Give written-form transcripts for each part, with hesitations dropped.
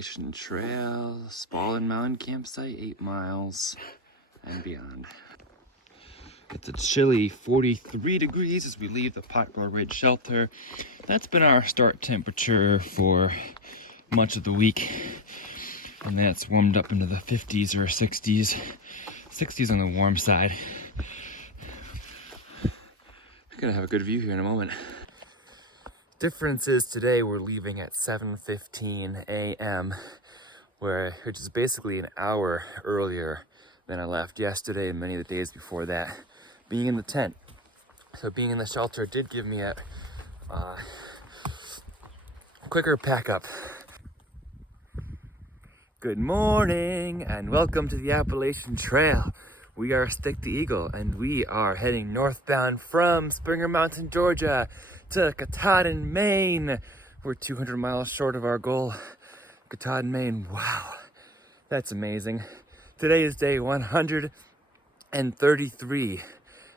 Appalachian Trail, Spalding Mountain Campsite, 8 miles and beyond. It's a chilly 43 degrees as we leave the Poplar Ridge shelter. That's been our start temperature for much of the week. And that's warmed up into the 50s or 60s. 60s on the warm side. We're gonna have a good view here in a moment. Difference is today we're leaving at 7:15 a.m. which is basically an hour earlier than I left yesterday and many of the days before that. Being in the tent. So being in the shelter did give me a quicker pack up. Good morning and welcome to the Appalachian Trail. We are Stick the Eagle and we are heading northbound from Springer Mountain, Georgia to Katahdin, Maine. We're 200 miles short of our goal. Katahdin, Maine. Wow, that's amazing. Today is day 133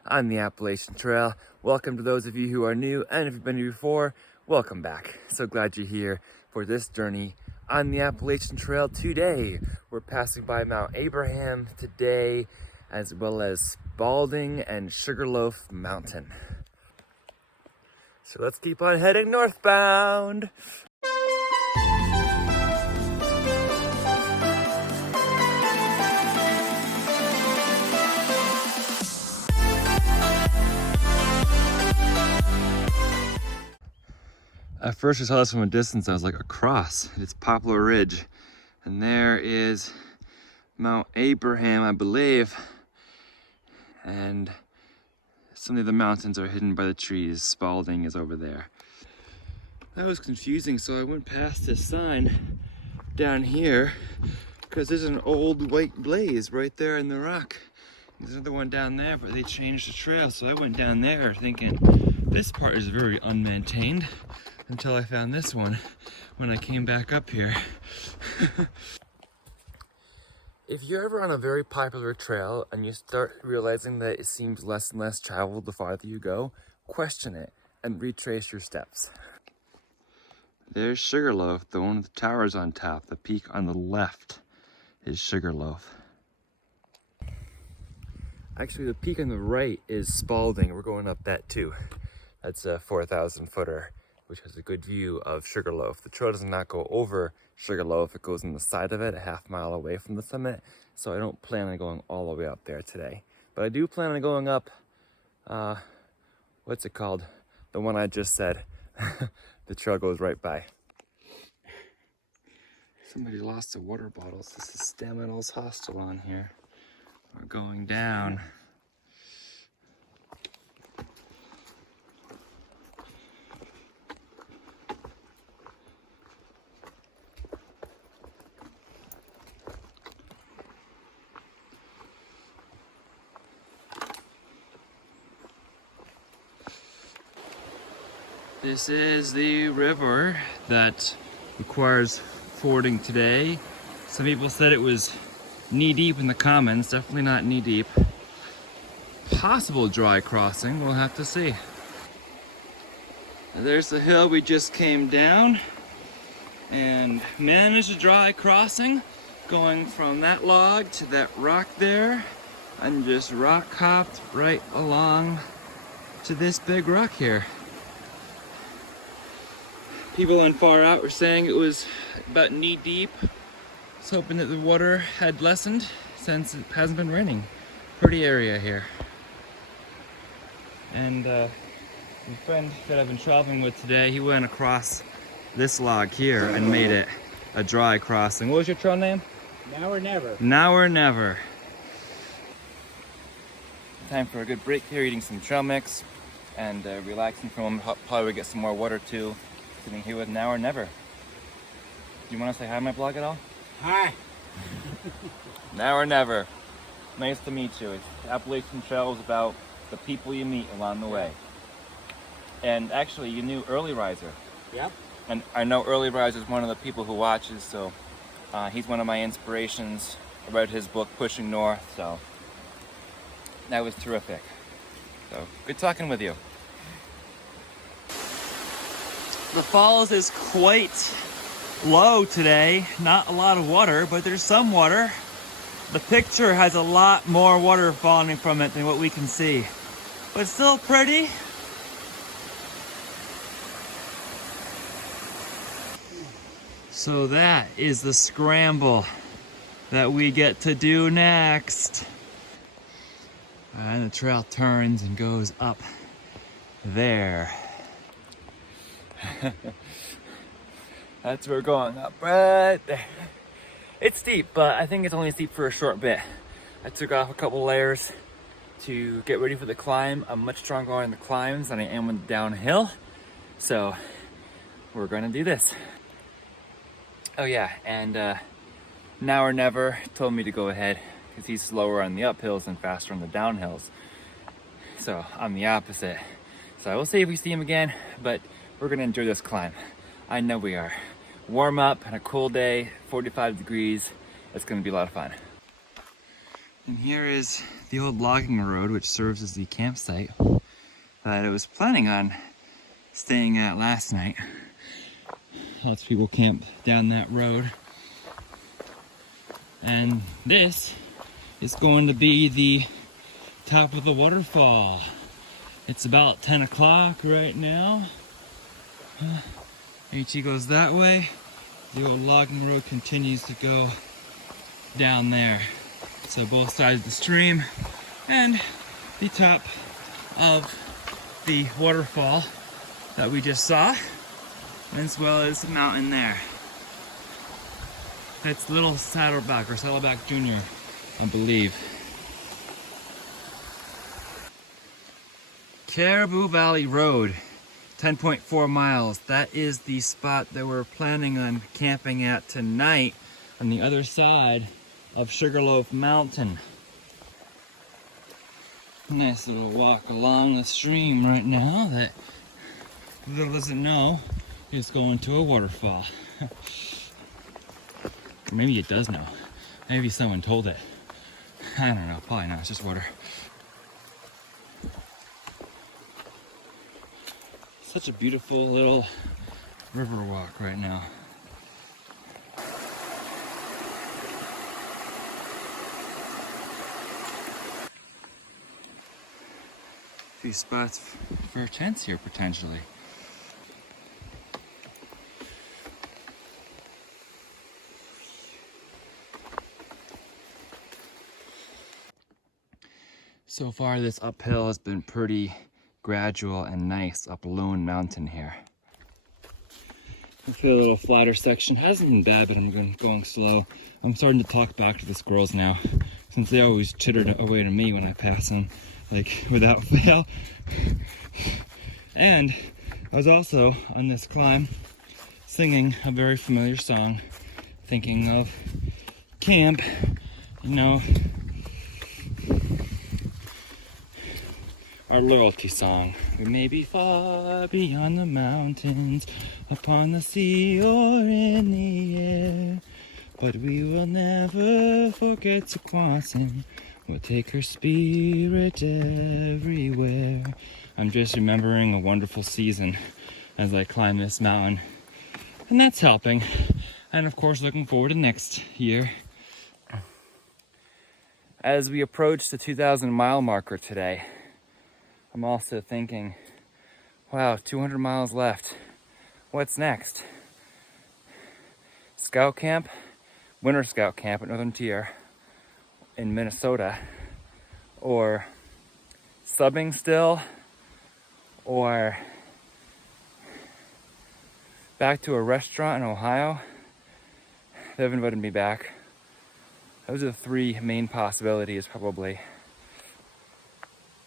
on the Appalachian Trail. Welcome to those of you who are new, and if you've been here before, welcome back. So glad you're here for this journey on the Appalachian Trail today. We're passing by Mount Abraham today, as well as Spalding and Sugarloaf Mountain. So let's keep on heading northbound. At first I saw this from a distance, I was like, a cross. It's Poplar Ridge. And there is Mount Abraham, I believe. And some of the mountains are hidden by the trees. Spalding is over there. That was confusing, so I went past this sign down here because there's an old white blaze right there in the rock. There's another one down there, but they changed the trail, so I went down there thinking this part is very unmaintained. Until I found this one when I came back up here. If you're ever on a very popular trail and you start realizing that it seems less and less traveled the farther you go, question it and retrace your steps. There's Sugarloaf, the one with the towers on top. The peak on the left is Sugarloaf. Actually, the peak on the right is Spalding. We're going up that too. That's a 4,000 footer. Which has a good view of Sugarloaf. The trail does not go over Sugarloaf, it goes on the side of it, a half mile away from the summit, so I don't plan on going all the way up there today. But I do plan on going up, what's it called? The one I just said. The trail goes right by. Somebody lost their water bottles. This is Staminal's Hostel on here. We're going down. This is the river that requires fording today. Some people said it was knee-deep in the comments. Definitely not knee-deep. Possible dry crossing, we'll have to see. There's the hill we just came down and managed a dry crossing going from that log to that rock there and just rock hopped right along to this big rock here. People on far out were saying it was about knee deep. I was hoping that the water had lessened since it hasn't been raining. Pretty area here. And the friend that I've been traveling with today, he went across this log here and made it a dry crossing. What was your trail name? Now or never. Now or never. Time for a good break here, eating some trail mix and relaxing for a moment. Probably get some more water too. Sitting here with Now or Never. Do you want to say hi to my blog at all? Hi. Now or Never. Nice to meet you. Appalachian Trail is about the people you meet along the way. And actually, you knew Early Riser. Yep. And I know Early Riser is one of the people who watches, so he's one of my inspirations. I read his book, Pushing North, so that was terrific. So, good talking with you. The falls is quite low today. Not a lot of water, but there's some water. The picture has a lot more water falling from it than what we can see, but still pretty. So that is the scramble that we get to do next. And the trail turns and goes up there. That's where we're going, up right there. It's steep, but I think it's only steep for a short bit. I took off a couple layers to get ready for the climb. I'm much stronger on the climbs than I am on the downhill. So we're gonna do this. Oh yeah, and Now or Never told me to go ahead because he's slower on the uphills and faster on the downhills. So I'm the opposite. So I will see if we see him again, but we're gonna enjoy this climb. I know we are. Warm up on a cool day, 45 degrees. It's gonna be a lot of fun. And here is the old logging road, which serves as the campsite that I was planning on staying at last night. Lots of people camp down that road. And this is going to be the top of the waterfall. It's about 10 o'clock right now. HE goes that way. The old logging road continues to go down there. So both sides of the stream and the top of the waterfall that we just saw, as well as the mountain there. That's Little Saddleback or Saddleback Jr., I believe. Caribou Valley Road, 10.4 miles. That is the spot that we're planning on camping at tonight on the other side of Sugarloaf Mountain. Nice little walk along the stream right now that whoever doesn't know is going to a waterfall. Or maybe it does know. Maybe someone told it. I don't know, probably not, it's just water. Such a beautiful little river walk right now. A few spots for tents here potentially. So far this uphill has been pretty gradual and nice up Lone Mountain here. I feel a little flatter section. Hasn't been bad, but I'm going slow. I'm starting to talk back to the squirrels now, since they always chittered away to me when I pass them, like without fail. And I was also on this climb singing a very familiar song, thinking of camp, you know, our loyalty song. We may be far beyond the mountains, upon the sea or in the air, but we will never forget to Sequoia. We'll take her spirit everywhere. I'm just remembering a wonderful season as I climb this mountain, and that's helping. And of course, looking forward to next year. As we approach the 2,000 mile marker today, I'm also thinking, wow, 200 miles left. What's next? Scout camp, winter scout camp at Northern Tier in Minnesota, or subbing still, or back to a restaurant in Ohio. They've invited me back. Those are the three main possibilities, probably.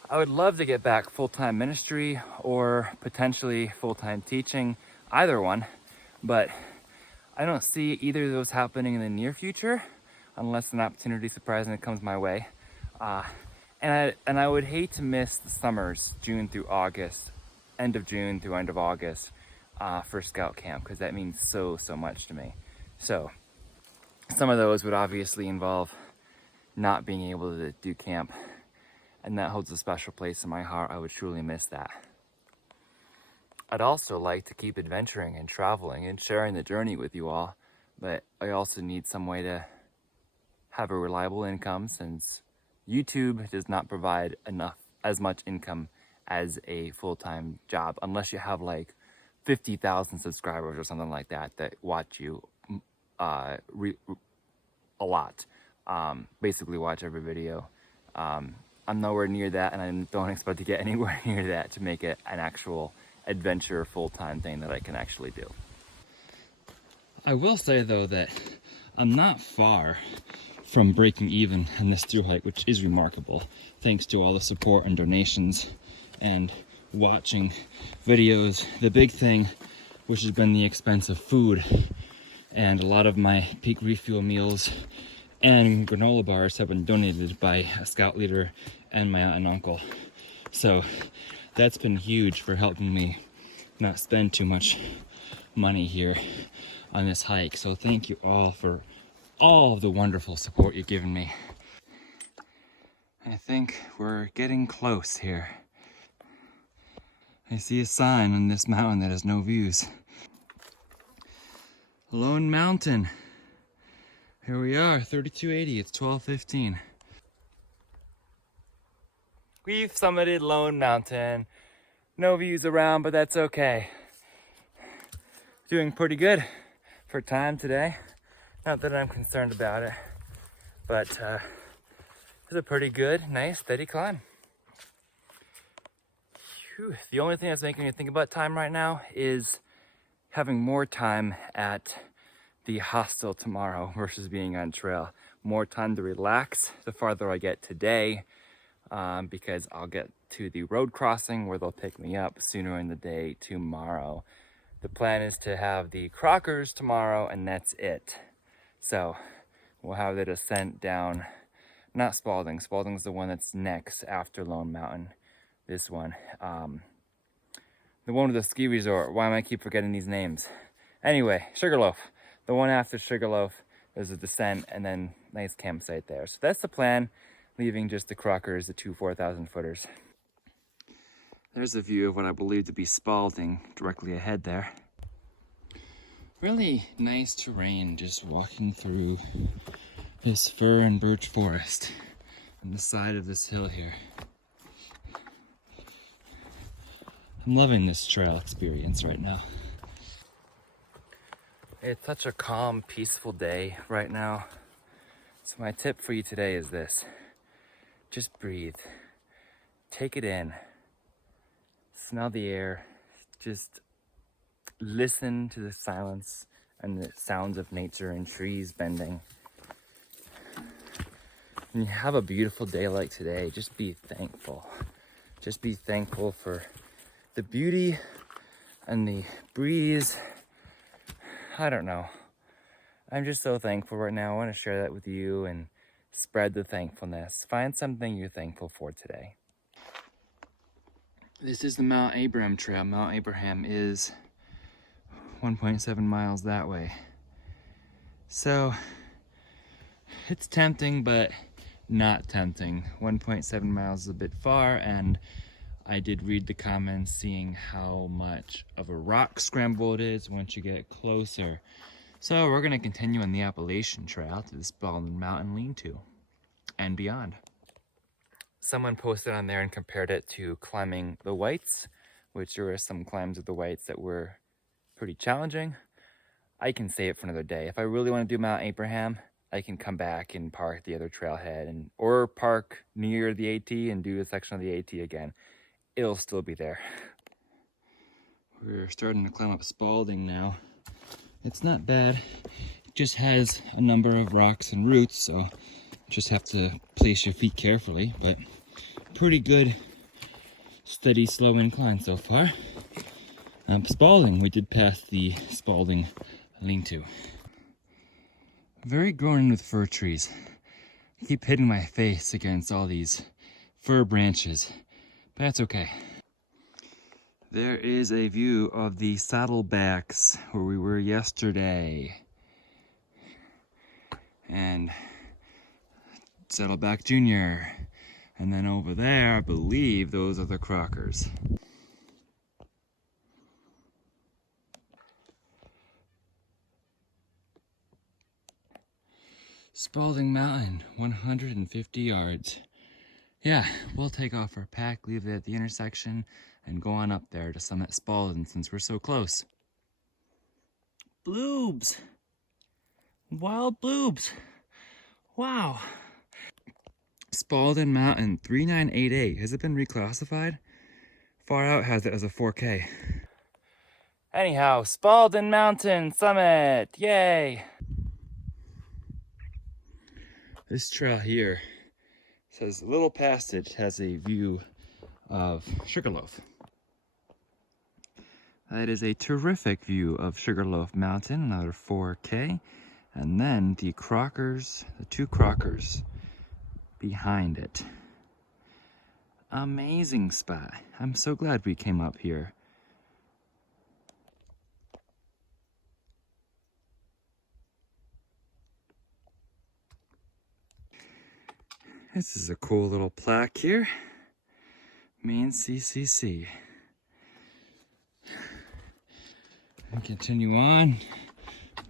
I would love to get back full-time ministry or potentially full-time teaching, either one, but I don't see either of those happening in the near future unless an opportunity surprisingly comes my way. And I would hate to miss the summers, June through August, end of June through end of August for scout camp, because that means so much to me. So some of those would obviously involve not being able to do camp, and that holds a special place in my heart. I would truly miss that. I'd also like to keep adventuring and traveling and sharing the journey with you all, but I also need some way to have a reliable income, since YouTube does not provide as much income as a full-time job, unless you have like 50,000 subscribers or something like that watch you a lot. Basically watch every video. I'm nowhere near that, and I don't expect to get anywhere near that to make it an actual adventure full-time thing that I can actually do. I will say though that I'm not far from breaking even in this Thru-Hike, which is remarkable, thanks to all the support and donations and watching videos. The big thing, which has been the expense of food, and a lot of my peak refuel meals and granola bars have been donated by a scout leader and my aunt and uncle. So that's been huge for helping me not spend too much money here on this hike. So thank you all for all of the wonderful support you've given me. I think we're getting close here. I see a sign on this mountain that has no views. Lone Mountain. Here we are, 3280, it's 12:15. We've summited Lone Mountain. No views around, but that's okay. Doing pretty good for time today. Not that I'm concerned about it, but it's a pretty good, nice, steady climb. Whew. The only thing that's making me think about time right now is having more time at the hostel tomorrow versus being on trail. More time to relax the farther I get today, because I'll get to the road crossing where they'll pick me up sooner in the day tomorrow. The plan is to have the Crockers tomorrow, and that's it. So we'll have the descent down, not Spalding. Spalding's the one that's next after Lone Mountain. This one. The one with the ski resort. Why am I keep forgetting these names? Anyway, Sugarloaf. The one after Sugarloaf, there's a descent and then nice campsite there. So that's the plan, leaving just the Crockers, the two 4,000 footers. There's a view of what I believe to be Spalding directly ahead there. Really nice terrain, just walking through this fir and birch forest on the side of this hill here. I'm loving this trail experience right now. It's such a calm, peaceful day right now. So my tip for you today is this. Just breathe. Take it in. Smell the air. Just listen to the silence and the sounds of nature and trees bending. When you have a beautiful day like today, just be thankful. Just be thankful for the beauty and the breeze. I don't know. I'm just so thankful right now. I want to share that with you and spread the thankfulness. Find something you're thankful for today. This is the Mount Abraham Trail. Mount Abraham is 1.7 miles that way. So it's tempting, but not tempting. 1.7 miles is a bit far, and I did read the comments seeing how much of a rock scramble it is once you get closer. So we're gonna continue on the Appalachian Trail to the Spalding Mountain Lean-To and beyond. Someone posted on there and compared it to climbing the Whites, which there were some climbs of the Whites that were pretty challenging. I can save it for another day. If I really want to do Mount Abraham, I can come back and park the other trailhead or park near the AT and do a section of the AT again. It'll still be there. We're starting to climb up Spalding now. It's not bad. It just has a number of rocks and roots, so just have to place your feet carefully, but pretty good, steady, slow incline so far. Spalding, we did pass the Spalding Lean-To. Very grown in with fir trees. I keep hitting my face against all these fir branches, but that's okay. There is a view of the Saddlebacks where we were yesterday. And Saddleback Jr. And then over there, I believe those are the Crockers. Spalding Mountain, 150 yards. Yeah, we'll take off our pack, leave it at the intersection, and go on up there to summit Spalding since we're so close. Bloobs! Wild bloobs! Wow! Spalding Mountain, 3988. Has it been reclassified? Far Out has it as a 4K. Anyhow, Spalding Mountain Summit! Yay! This trail here says a little past it has a view of Sugarloaf. That is a terrific view of Sugarloaf Mountain, another 4K. And then the Crockers, the two Crockers behind it. Amazing spot. I'm so glad we came up here. This is a cool little plaque here. Main CCC. And continue on.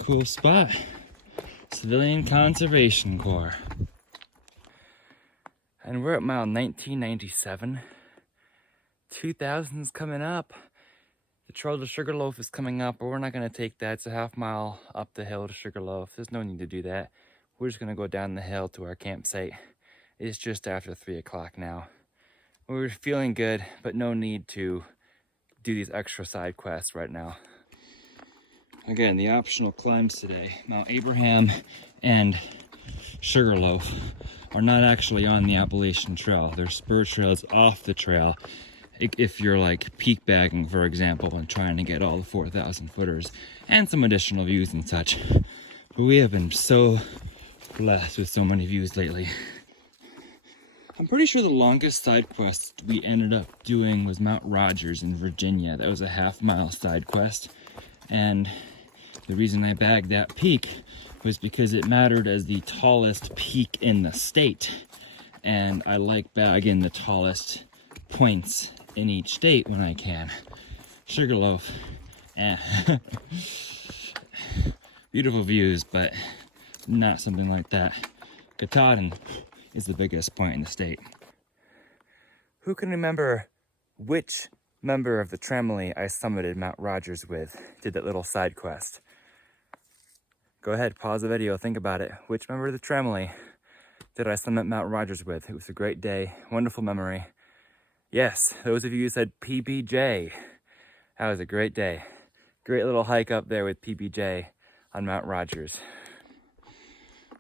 Cool spot. Civilian Conservation Corps. And we're at mile 1997. 2000's coming up. The trail to Sugarloaf is coming up, but we're not going to take that. It's a half mile up the hill to Sugarloaf. There's no need to do that. We're just going to go down the hill to our campsite. It's just after 3 o'clock now. We're feeling good, but no need to do these extra side quests right now. Again, the optional climbs today, Mount Abraham and Sugarloaf, are not actually on the Appalachian Trail. They're spur trails off the trail. If you're like peak bagging, for example, and trying to get all the 4,000 footers and some additional views and such. But we have been so blessed with so many views lately. I'm pretty sure the longest side quest we ended up doing was Mount Rogers in Virginia. That was a half-mile side quest. And the reason I bagged that peak was because it mattered as the tallest peak in the state. And I like bagging the tallest points in each state when I can. Sugarloaf, beautiful views, but not something like that. Katahdin is the biggest point in the state. Who can remember which member of the Tremely I summited Mount Rogers with did that little side quest? Go ahead, pause the video, think about it. Which member of the Tremely did I summit Mount Rogers with? It was a great day, wonderful memory. Yes, those of you who said PBJ, that was a great day. Great little hike up there with PBJ on Mount Rogers.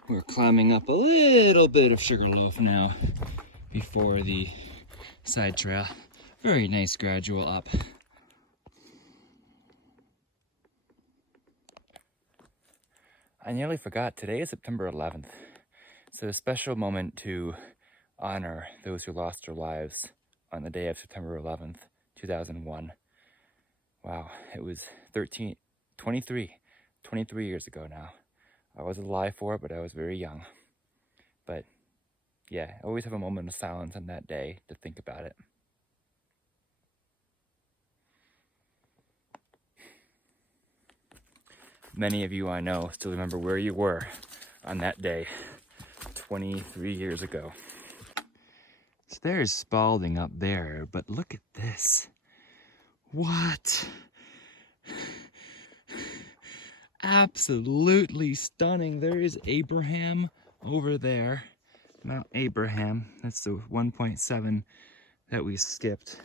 We're climbing up a little bit of Sugarloaf now before the side trail. Very nice gradual up. I nearly forgot, today is September 11th. It's a special moment to honor those who lost their lives on the day of September 11th, 2001. Wow, it was 23 years ago now. I was alive for it, but I was very young. But yeah, I always have a moment of silence on that day to think about it. Many of you I know still remember where you were on that day 23 years ago. So there's Spalding up there, but look at this. What? Absolutely stunning. There is Abraham over there. Mount Abraham. That's the 1.7 that we skipped.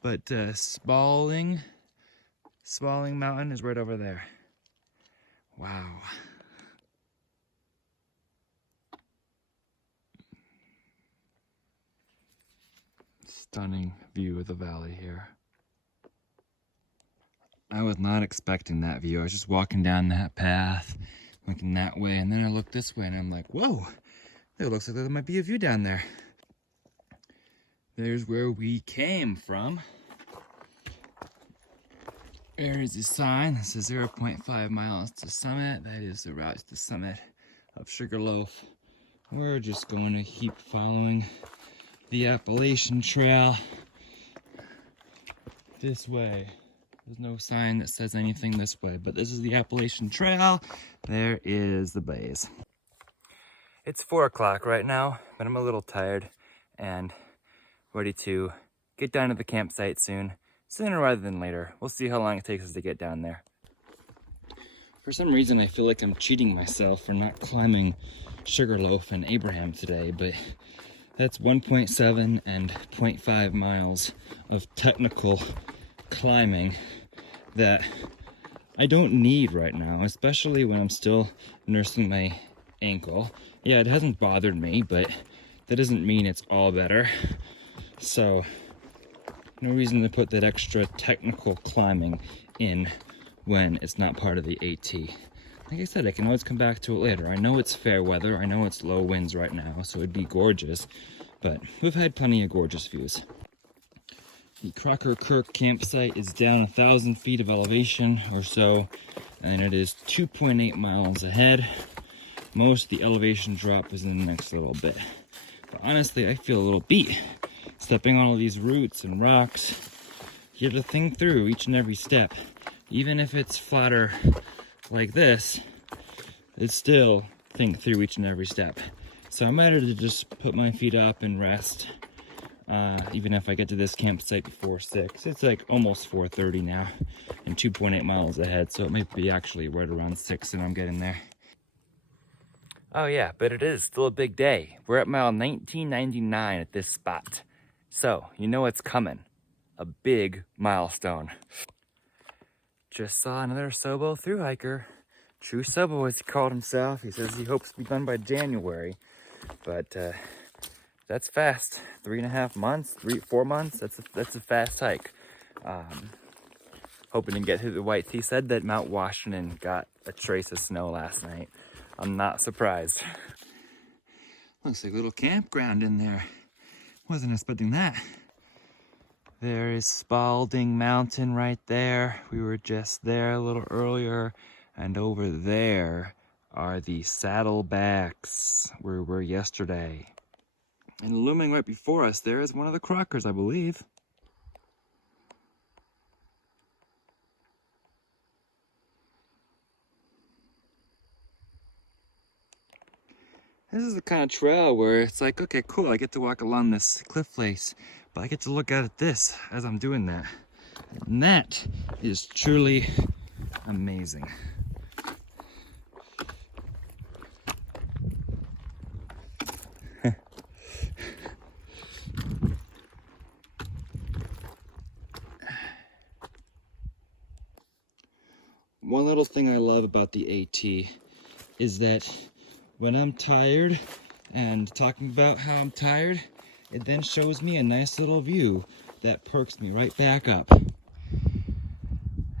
But Spalding Mountain is right over there. Wow. Stunning view of the valley here. I was not expecting that view. I was just walking down that path, looking that way, and then I looked this way and I'm like, whoa, it looks like there might be a view down there. There's where we came from. There is a sign that says 0.5 miles to summit. That is the route to the summit of Sugarloaf. We're just going to keep following the Appalachian Trail this way. There's no sign that says anything this way, but this is the Appalachian Trail. There is the blaze. It's 4 o'clock right now, but I'm a little tired and ready to get down to the campsite soon. Sooner rather than later. We'll see how long it takes us to get down there. For some reason, I feel like I'm cheating myself for not climbing Sugarloaf and Abraham today, but that's 1.7 and 0.5 miles of technical climbing that I don't need right now, especially when I'm still nursing my ankle. Yeah, it hasn't bothered me, but that doesn't mean it's all better. So, no reason to put that extra technical climbing in when it's not part of the AT. Like I said, I can always come back to it later. I know it's fair weather, I know it's low winds right now, so it'd be gorgeous, but we've had plenty of gorgeous views. The Crocker Kirk campsite is down 1,000 feet of elevation or so, and it is 2.8 miles ahead. Most of the elevation drop is in the next little bit. But honestly, I feel a little beat. Stepping on all these roots and rocks, you have to think through each and every step. Even if it's flatter like this, it's still think through each and every step. So I'm ready to just put my feet up and rest. Even if I get to this campsite before 6. It's like almost 4:30 now and 2.8 miles ahead, so it might be actually right around 6 and I'm getting there. Oh yeah, but it is still a big day. We're at mile 1999 at this spot. So, you know what's coming. A big milestone. Just saw another Sobo thru-hiker. True Sobo, as he called himself. He says he hopes to be done by January. But, that's fast. 3.5 months, 4 months. That's a fast hike. Hoping to get through the whites. He said that Mount Washington got a trace of snow last night. I'm not surprised. Looks like a little campground in there. Wasn't expecting that. There is Spalding Mountain right there. We were just there a little earlier. And over there are the Saddlebacks where we were yesterday. And looming right before us there is one of the Crockers, I believe. This is the kind of trail where it's like, okay, cool, I get to walk along this cliff face, but I get to look at this as I'm doing that. And that is truly amazing. One little thing I love about the AT is that when I'm tired and talking about how I'm tired, it then shows me a nice little view that perks me right back up.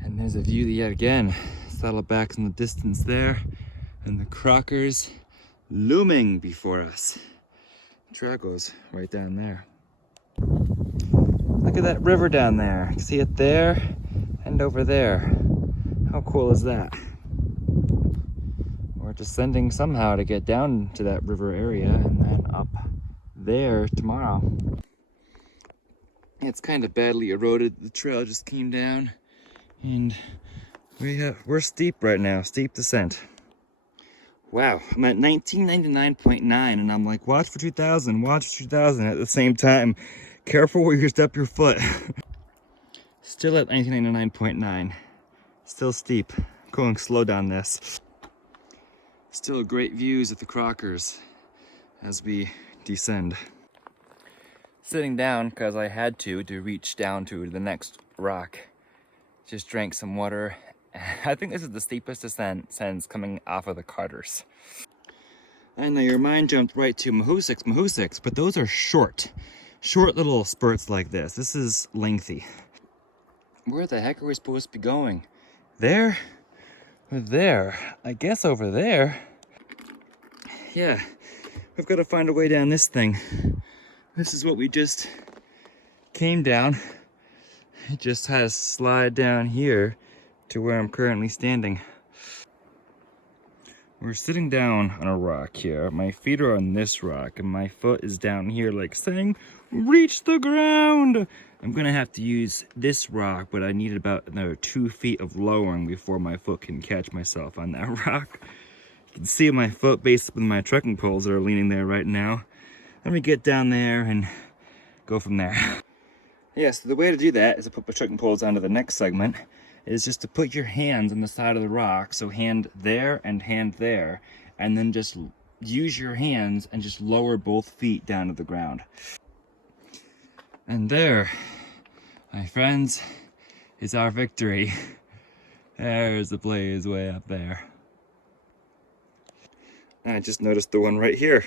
And there's a view yet again, Saddlebacks in the distance there, and the Crockers looming before us. The trail goes right down there. Look at that river down there. You can see it there and over there. How cool is that? We're descending somehow to get down to that river area and then up there tomorrow. It's kind of badly eroded. The trail just came down and we're steep right now, steep descent. Wow, I'm at 1999.9 and I'm like, watch for 2000, watch for 2000 at the same time. Careful where you step your foot. Still at 1999.9. Still steep. Going slow down this. Still great views at the Crockers as we descend. Sitting down because I had to reach down to the next rock. Just drank some water. I think this is the steepest descent coming off of the Carters. I know your mind jumped right to Mahoosics, but those are short little spurts like this. This is lengthy. Where the heck are we supposed to be going? There? Or there? I guess over there. Yeah, we've got to find a way down this thing. This is what we just came down. It just has slide down here to where I'm currently standing. We're sitting down on a rock here. My feet are on this rock and my foot is down here like saying, reach the ground. I'm gonna have to use this rock, but I need about another 2 feet of lowering before my foot can catch myself on that rock. You can see my foot based on my trekking poles that are leaning there right now. Let me get down there and go from there. Yeah, so the way to do that is to put my trekking poles onto the next segment, is just to put your hands on the side of the rock, so hand there and hand there, and then just use your hands and just lower both feet down to the ground. And there, my friends, is our victory. There's the blaze way up there. I just noticed the one right here.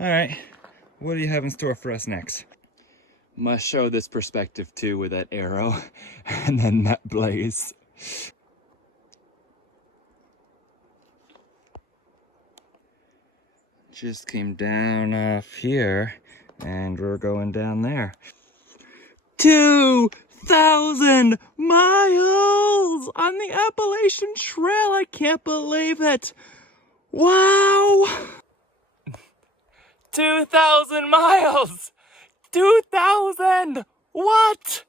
Alright, what do you have in store for us next? Must show this perspective too with that arrow and then that blaze. Just came down off here and we're going down there. 2,000 miles on the Appalachian Trail. I can't believe it. Wow. 2,000 miles. 2,000! What?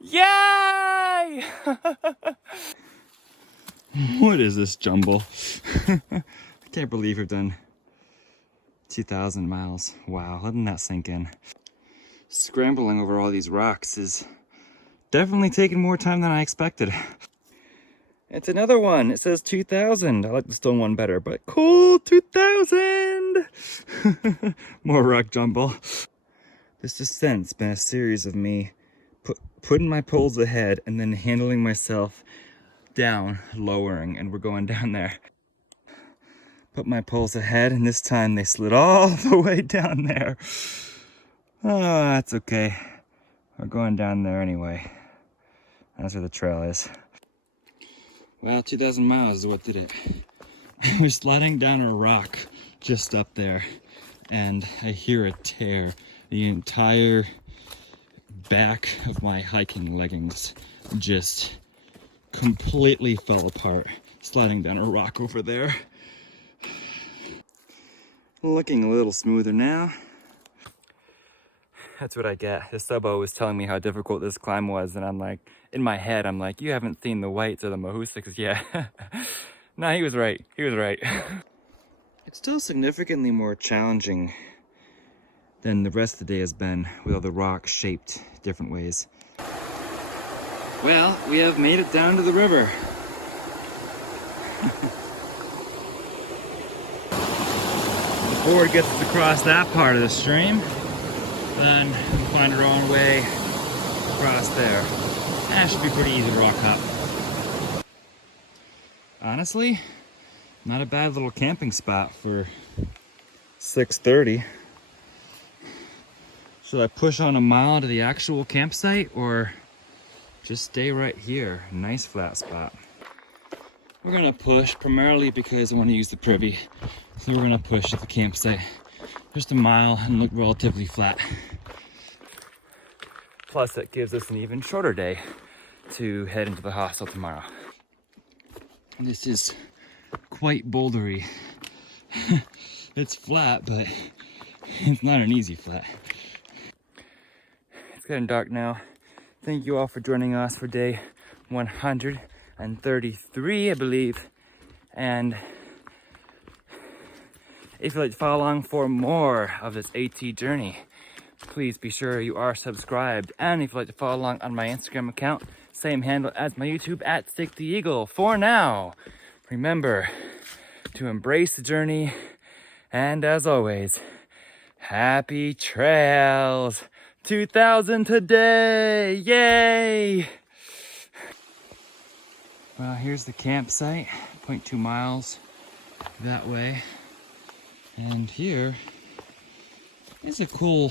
Yay! What is this jumble? I can't believe we've done 2,000 miles. Wow, letting that sink in. Scrambling over all these rocks is definitely taking more time than I expected. It's another one. It says 2,000. I like the stone one better, but cool, 2,000! More rock jumble. This descent's been a series of me putting my poles ahead and then handling myself down, lowering, and we're going down there. Put my poles ahead, and this time they slid all the way down there. Oh, that's okay. We're going down there anyway. That's where the trail is. Wow, 2,000 miles is what did it. We're sliding down a rock just up there, and I hear a tear. The entire back of my hiking leggings just completely fell apart, sliding down a rock over there. Looking a little smoother now. That's what I get. The subo was telling me how difficult this climb was, and I'm like, in my head, I'm like, you haven't seen the whites or the Mahusiks yet. Nah, he was right. He was right. It's still significantly more challenging than the rest of the day has been, with all the rocks shaped different ways. Well, we have made it down to the river. The board gets us across that part of the stream, then we'll find our own way across there. That should be pretty easy to rock up. Honestly, not a bad little camping spot for 6:30. Should I push on a mile to the actual campsite or just stay right here? Nice flat spot. We're gonna push primarily because I want to use the privy. So we're gonna push to the campsite. Just a mile and look relatively flat. Plus that gives us an even shorter day to head into the hostel tomorrow. This is quite bouldery. It's flat, but it's not an easy flat. It's getting dark now. Thank you all for joining us for day 133, I believe. And if you'd like to follow along for more of this AT journey, please be sure you are subscribed. And if you'd like to follow along on my Instagram account, same handle as my YouTube at Stick the Eagle. For now, remember to embrace the journey. And as always, happy trails. 2,000 today, yay! Well, here's the campsite, 0.2 miles that way. And here is a cool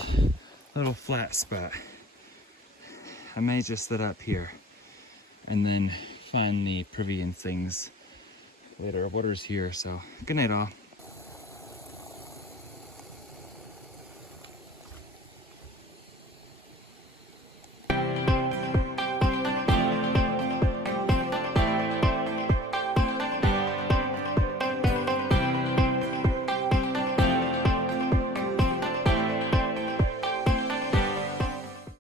little flat spot. I may just sit up here and then find the privy and things later. Water's here, so good night all.